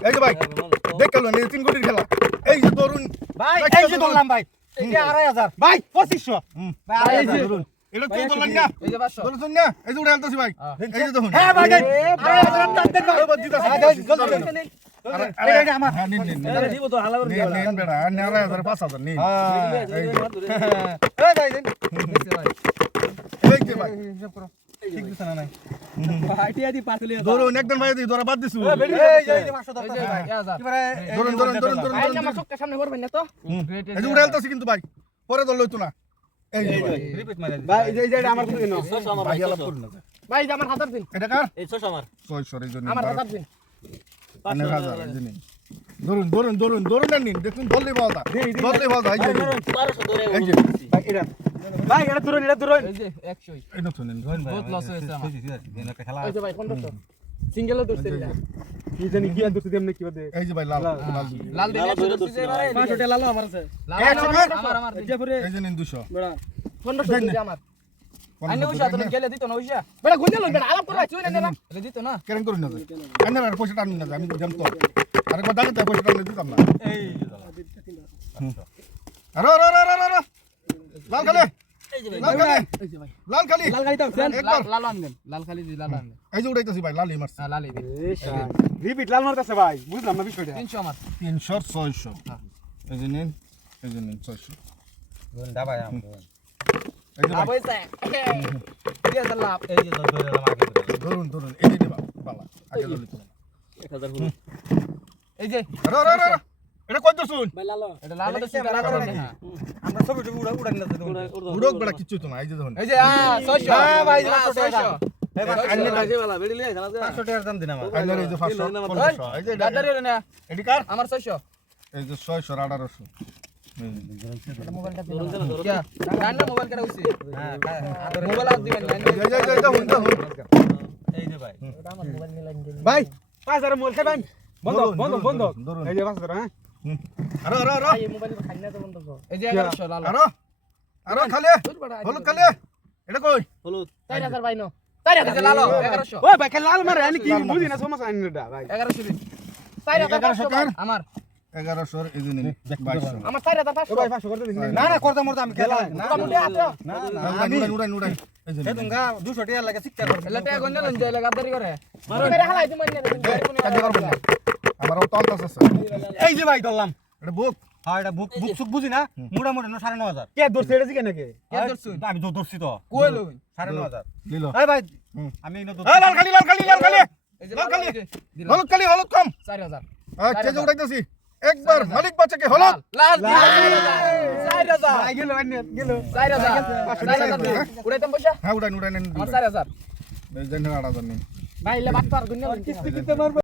এই যে ভাই দেখ গেল তিন কোটির খেলা এই যে তরুণ ভাই এই যে ধরুন। ধরলাম ভাই এই যে আড়াই হাজার ভাই পঁচিশশো। ভাই আড়াই এই হাজার ধরুন এটা কেউ ধরলেন না এই যে পাঁচশো ধরেছেন না এই যে উড়ে আলতেছি ভাই এই যে দেখুন হ্যাঁ ভাই এই আড়াই হাজার এবার দিতেছি, ভাই, হ্যাঁ, হাজার, পাঁচ হাজার, নিন। হ্যাঁ। এই এই দেন এই ভাই, ঠিক দিছে না নাই? ধরুন, একদম ভাই, ধরা বাদ দিছু। ধরুন, ধরুন, ধরুন, সামনে করবেন না তো উড়ে আলতেছি কিন্তু ভাই, পরে ধরলে হইতো না। ভাই, আমার দিন এটা কার? এই আমার ছয়শো, এই জন্য আমার দিন। ধরুন ধরুন ধরুন ধরুন নিন দেখুন ধরলেই পাওয়া যায় ধরলেই পাওয়া এই যে নিন। বারোশো ধরে এই যে ভাই এটা ভাই এটা ধরুন এটা ধরুন। এই যে একশোই এই নতুন নিন বহুত লস হয়েছে আমার। খেলা এই যে ভাই পনেরোশো সিঙ্গেলও ধরছে এই কি জানি কি আর দুটো এমনি কি বাদে। এই যে ভাই লাল লাল। লাল দিন লাল একশো ধরে ধরছে ধরছে। এবারে। পাঁচশো টাকা আমার আছে। লাল আমার? আমার আমার এই যে নিন দুশো। পনেরোশো দেন না। দিছে আমার? আইনে পনেরোশো উইসা দেন তুমি না। গেলে দিত না উইসা বেটা গুঞ্জে লই বেটা আলাপ করবা চুই না না এটা দিত না। কেন করুন না যে? আর পয়সা টানুন না আমি তো পয়সা দিতাম না। আরও আরও আরও আরও, লাল এই যে ভাই লাল খালি এই যে ভাই। লাল খালি লাল গাড়ি দাও একবার। লাল আনবেন লাল খালি দি লাল আনবেন। এই যে উড়াইতেছি ভাই লালই মারছি। হ্যাঁ লালই রিপিট লাল মারতেছে ভাই বুঝলাম না বিষয়টা। তিনশো আমার। তিনশো ছয়শো। এই যে নিন এই যে নিন ছয়শো। দাবাই এই যে ভাই, হয়েছে ঠিক লাভ এই যে ধরে আগে ধরুন। ধরুন এই যে নিবা বালা আগে ধরলি তো এক হাজার হলো। এই যে আরও আরও আরও, আরও এটা কত শুন? এটা লাল তো সিঙ্গেল করে না আমরা ছবি টবি উড়া উড়ান না তো উড়ক বেড়া কিচ্ছু তো না এই যে দেখুন এই যে হ্যাঁ 600 হ্যাঁ ভাই, হ্যাঁ, 600 ছয়শো। টাকার দাম দিন আমার আইনার এই যে পাঁচশো পনেরোশো। এই যে এটা- দাদারি হলো না। এটি আমার 600 এই যে ছয়শো আঠারোশো। মোবাইলটা দিন কিয়া গান্ডা মোবাইল কেটে হইছে মোবাইল আর দিবেন না এই যে- এই যে- এই যে হুন, হুন। ভাই মোবাইল পাঁচ হাজার মোল খাবেন বন্ধ বন্ধ। বন্ধ। এই যে পাঁচ হাজার হ্যাঁ। আরও আরও আরও। এই মোবাইল খাই না তো বন্ধ কর। এই যে 1100 লাল। আরও? আরও খালি? হলুদ খালি? এটা কই? হলুদ। 4000 ভাই নো 4000 লাল 1100 ওই ভাই খালি লাল মারে আমি কি? বুঝি না সমস্যা আনি না ভাই। 1100 দিন। 4500 আমার। এগারোশোর এই যে নিন আমার 4500 ভাই পাঁচশো করে দিন না না করতে মরতে আমি খেলা না উড়াই উড়াই উড়াই উড়াই। এই যে নিন। তুঙ্গা টাকা লাগে শিক্ষা করবে টাকা গন্ডা লন যায় গাদারি করে। মেরে। হালাই দিন মানে কাজে করবেন না তলতাস আছে এই যে ভাই ধরলাম। এটা বুক? হ্যাঁ এটা বুক বুক সুক বুঝি না? মোটামুটি না সাড়ে ন হাজার। কে ধরছে এটা জিকে নাকি? আমি তো ধরছি তো। কই লই? সাড়ে ন হাজার। লিলো এই ভাই আমি এই এই লাল খালি লাল খালি লাল খালি লাল লাল খালি এই যে, দিলাম। হলুদ খালি হলুদ কম 4000 আচ্ছা যে উড়াইতেছি একবার মালিক বাচ্চাকে হলুদ? লাল 4000 ভাই গেল গেল। 4000 4000 উড়াইতাম পয়সা? হ্যাঁ উড়াই উড়াই নেন আমার 4000 এই যে নেন আট হাজার ভাই এলে বাটপার গুন্না কিস্তি কিস্তি মারবে